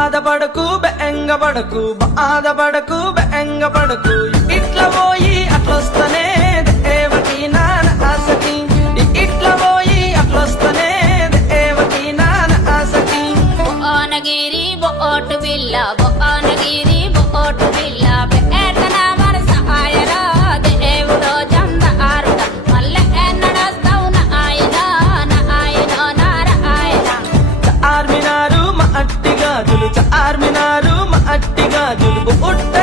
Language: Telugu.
బాధపడకు బెంగపడకు బాధపడకు బెంగపడకు ఇట్లా పోయి అట్లొస్తనే దేవకి నాన్న ఆసకి ఇట్లా పోయి అట్లొస్తనే దేవకి నాన్న ఆసకి భువనగిరి బోటు బిల్ల భువనగిరి బోటు బిల్ల పేటన వరస ఆయరా దేవుడో జందారుడా మల్లె ఎన్నడస్తావు నాయనా నారాయణ చార్మినారు మా అట్టి గాజులు చార్మినారు మా అట్టి గాజులు బుట్ట